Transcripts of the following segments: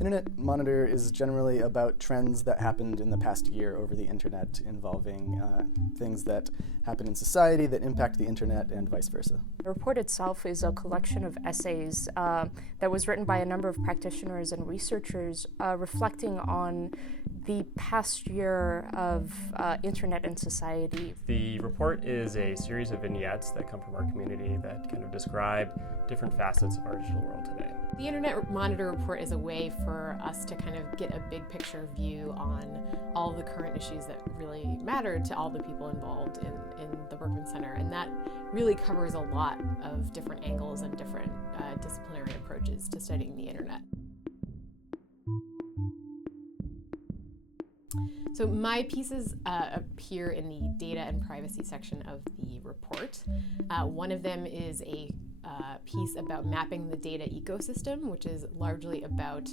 Internet Monitor is generally about trends that happened in the past year over the internet involving things that happen in society that impact the internet and vice versa. The report itself is a collection of essays that was written by a number of practitioners and researchers reflecting on the past year of internet and society. The report is a series of vignettes that come from our community that kind of describe different facets of our digital world today. The Internet Monitor Report is a way for us to kind of get a big picture view on all the current issues that really matter to all the people involved in the Berkman Center, and that really covers a lot of different angles and different disciplinary approaches to studying the internet. So my pieces appear in the data and privacy section of the report. One of them is a piece about mapping the data ecosystem, which is largely about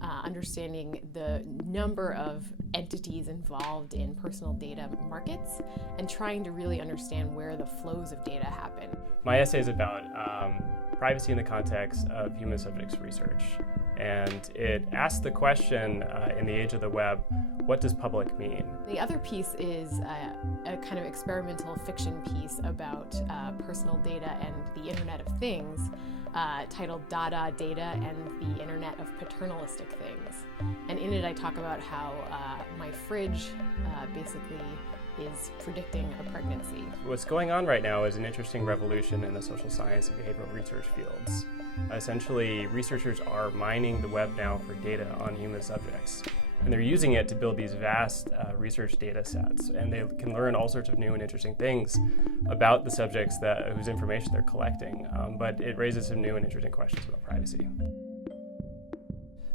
understanding the number of entities involved in personal data markets and trying to really understand where the flows of data happen. My essay is about privacy in the context of human subjects research. And it asks the question in the age of the web, what does public mean? The other piece is a kind of experimental fiction piece about personal data and the Internet of Things, titled Dada, Data, and the Internet of Paternalistic Things. And in it I talk about how my fridge basically is predicting a pregnancy. What's going on right now is an interesting revolution in the social science and behavioral research fields. Essentially, researchers are mining the web now for data on human subjects. And they're using it to build these vast research data sets. And they can learn all sorts of new and interesting things about the subjects whose information they're collecting. But it raises some new and interesting questions about privacy.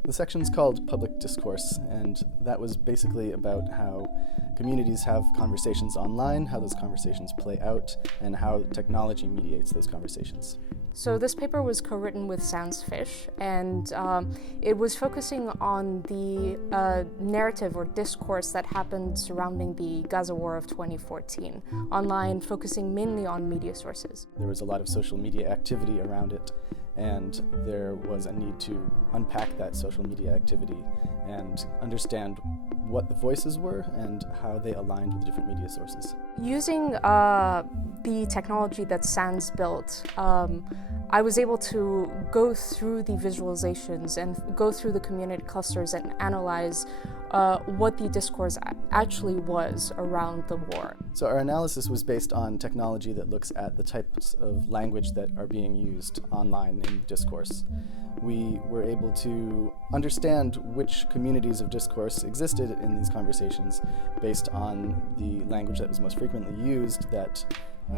The section's called Public Discourse, and that was basically about how communities have conversations online, how those conversations play out, and how technology mediates those conversations. So this paper was co-written with Sans Fish, and it was focusing on the narrative or discourse that happened surrounding the Gaza war of 2014, online, focusing mainly on media sources. There was a lot of social media activity around it, and there was a need to unpack that social media activity and understand what the voices were and how they aligned with different media sources. Using the technology that Sans built, I was able to go through the visualizations and go through the community clusters and analyze what the discourse actually was around the war. So our analysis was based on technology that looks at the types of language that are being used online in discourse. We were able to understand which communities of discourse existed in these conversations based on the language that was most frequently used that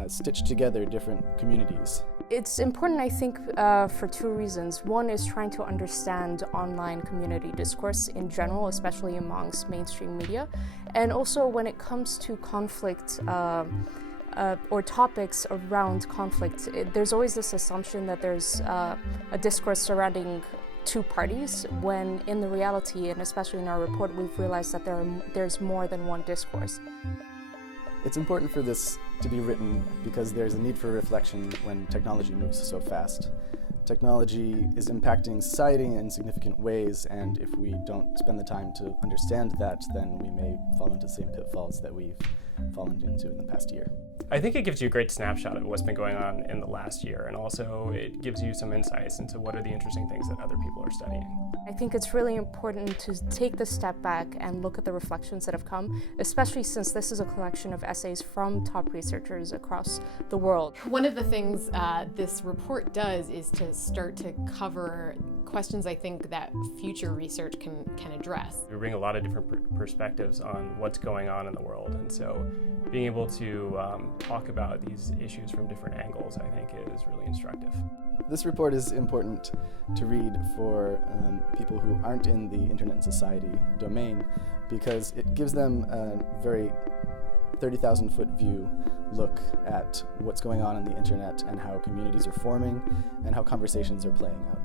stitched together different communities. It's important, I think, for two reasons. One is trying to understand online community discourse in general, especially amongst mainstream media, and also when it comes to conflict or topics around conflict, there's always this assumption that there's a discourse surrounding two parties, when in the reality, and especially in our report, we've realized that there's more than one discourse. It's important for this to be written because there's a need for reflection when technology moves so fast. Technology is impacting society in significant ways, and if we don't spend the time to understand that, then we may fall into the same pitfalls that we've fallen into in the past year. I think it gives you a great snapshot of what's been going on in the last year, and also it gives you some insights into what are the interesting things that other people are studying. I think it's really important to take the step back and look at the reflections that have come, especially since this is a collection of essays from top researchers across the world. One of the things this report does is to start to cover questions I think that future research can address. We bring a lot of different perspectives on what's going on in the world, and so being able to talk about these issues from different angles, I think, is really instructive. This report is important to read for people who aren't in the Internet and Society domain because it gives them a very 30,000-foot view look at what's going on the Internet and how communities are forming and how conversations are playing out.